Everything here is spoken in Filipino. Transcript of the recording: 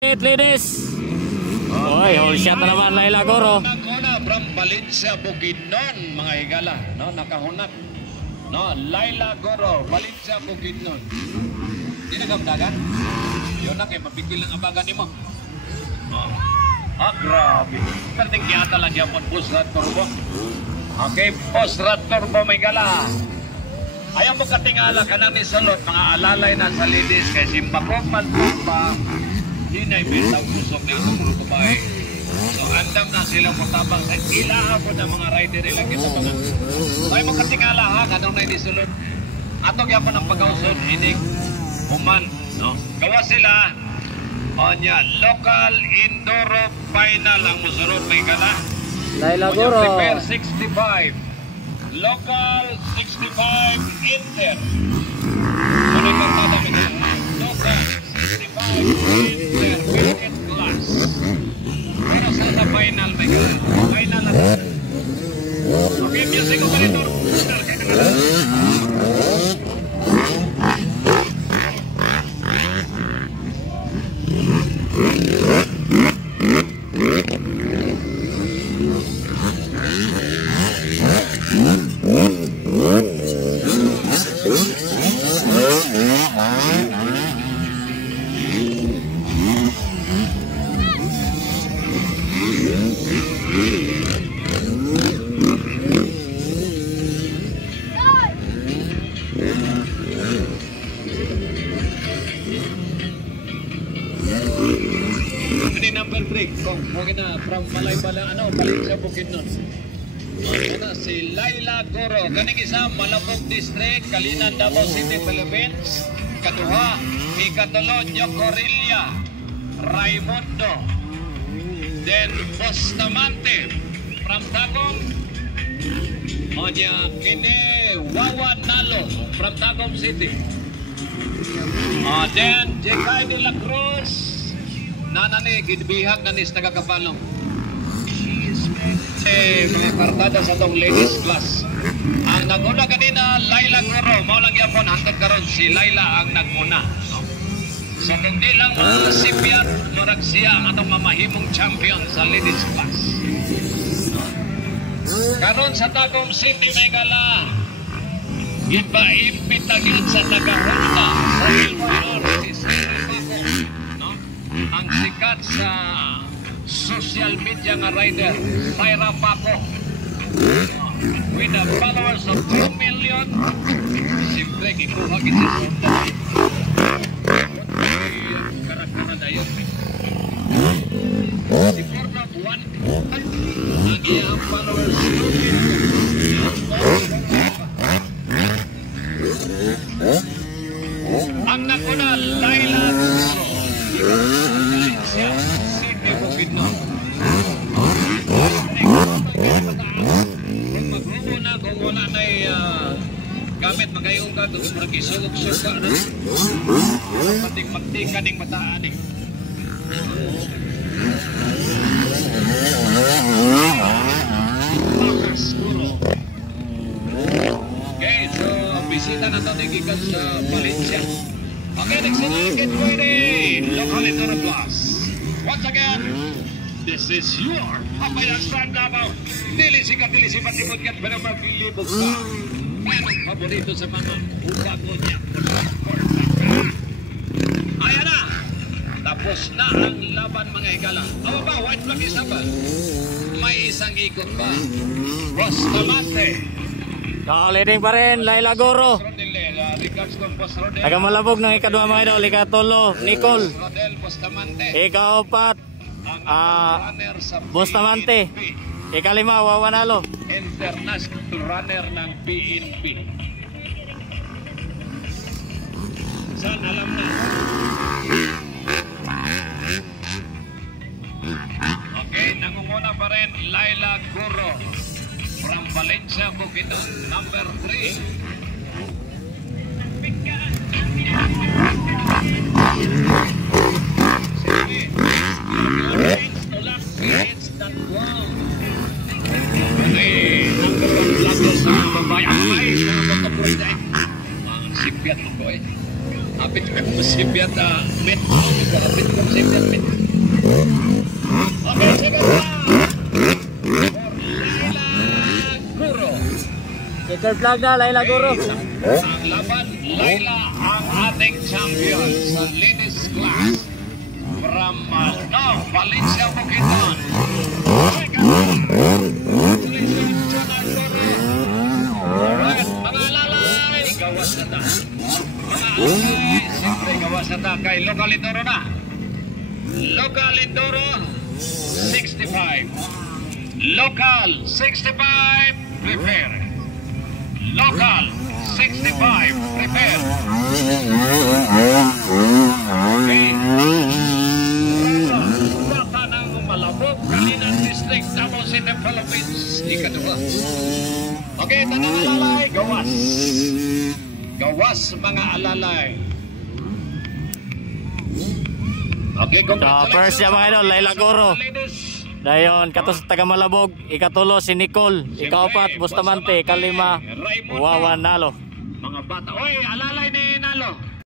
Ladies. Oy, all shot na naman Laila Goro. Nakuna from Valencia Bukidnon, mga higala, no, nakahunat. No, Laila Goro, Valencia Bukidnon. Di na kamdagan? Yun na kay mapigil ang abagan nimo. Grabe. Perting kiyata lang dyan po, Pusrat Turbo. Okay, Pusrat Turbo, may gala. Ayaw mo katingala ka na ni Salot, mga alalay na sa ladies, kay Simbakog Malpapa. Yun ay bitang pusok na ang mga babae. So, andam na silang matabang sa ilaha po ng mga rider ilang kita pa. Ayaw mo katingala ha, kanong na inisulot. Atong yan po ng pag-ausod, hinig, human, no? Gawa sila, onya, local indoor final ang musunod may gala. Laila Goro. Prepare 65. Local 65 Inter. Ano yung kartada may gala? Local 65 Inter Minute Class. Pero sa final may gala. Final na gala. Okay, music operator. Number 3, kung na from Malaybalang, Valencia Bukidnon. Una si Laila Goro, kaning isa Malabog District, Kalinan, Davao City, Philippines. Kaduha, ikatulo, Yocorilla, Raimundo. Then Bustamante from Tagum. Onya kini Wawa Nalo from Tagum City. Then Jekay de la Cruz. Nanani, ginbihag na nis nagakapalong. Mga kartada sa itong ladies class. Ang naguna kanina, Laila Goro. Maulang yapon, hantod karon si Laila ang naguna. So kung di lang si Piat, murag siya ang atong mamahimong champion sa ladies class. Karon sa Tagum City, Megala, ipa-impitagin sa taga-Honda sa Ilmolor, si Siri Paco. Ang sikat sa social media nga rider, Syra Paco, with the followers of 2 million. Siyempre, kikuha kita sa Honda. Karakara na yun. Si Pornop 1, ang iyang followers 2 million. Ang nakuna, Laila Goro. City Bukidnon. Kung magrubo na, kung wala na gamit magayong ka, kung mag-isugog-suga na, pating magtikan ng mataaning. Okay, so bisita na ito nagigas sa Valencia. Okay, next one, get ready. Local Indoor Plus. Once again, this is your Papaya Strand Davao. Dili si Patibot kat pero maglilibog ka. Anong paborito sa mga ugago niya? Ayan na. Tapos na ang laban mga higala. Awa ba, white flag isa ba? May isang ikot pa. Bustamante. Leading pa rin, Laila Goro. Taga Malabog ng ikaduha mga idol, ikatulo, Nicole. Ikaapat, Bustamante. Ikalima, Wawa Nalo. International runner ng PNP. Saan alam na? Okay, nangunguna pa rin, Laila Goro. From Valencia, Bukidnon, number 3. Apit ko sipiat met, apit ko sipiat met. Checker flag na, Laila Goro. Ang laban, Laila ang ating champion sa ladies class from Valencia, Bukidnon. Alright, mga lalay, gawas na ta. Mga lalay, siyempre gawas na ta kay Local Indoro na. Local Indoro, 65. Local, 65, prepare. Local, 65, prepare. Okay. Bata ng Malabog, Kalinan District, Davao City, Philippines. Ikaduha. Okay, tanong alalay, gawas. Gawas mga alalay. Okay, congratulations. First niya mga idol, Laila Goro. Ladies. Dayon, katos taga Malabog, ikatulo si Nicole, ikaapat Bustamante, ikalima Wawan Nalo. Mga bata. Oy, alalay ni Nalo.